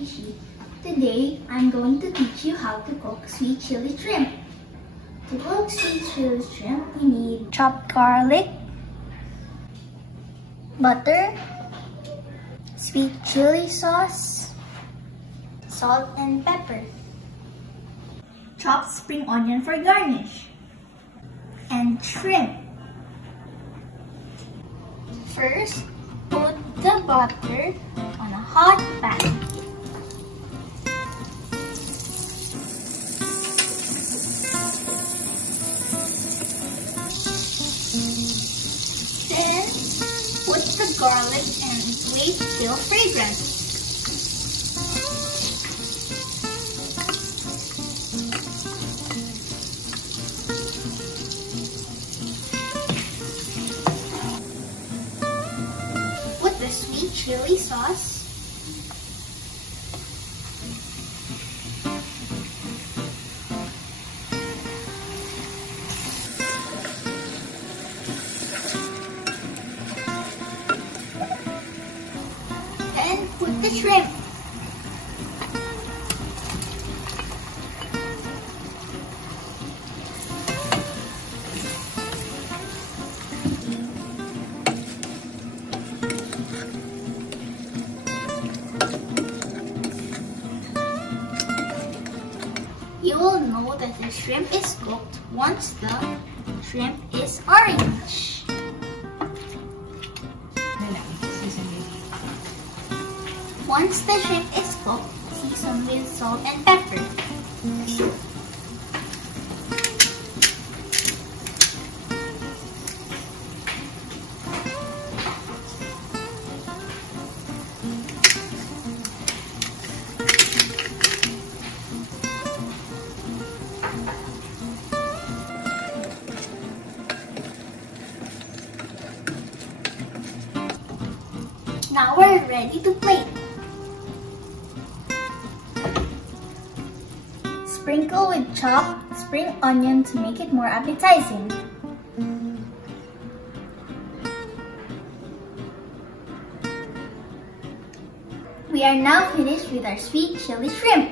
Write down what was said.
Kishi. Today, I'm going to teach you how to cook sweet chili shrimp. To cook sweet chili shrimp, we need chopped garlic, butter, sweet chili sauce, salt and pepper, chopped spring onion for garnish, and shrimp. First, put the butter on a hot pan. Then, put the garlic and wait till fragrant. Put the sweet chili sauce. Then put the shrimp. You will know that the shrimp is cooked once the shrimp is orange. Once the shrimp is cooked, season with salt and pepper. Now we're ready to plate. Sprinkle with chopped spring onion to make it more appetizing. We are now finished with our sweet chili shrimp.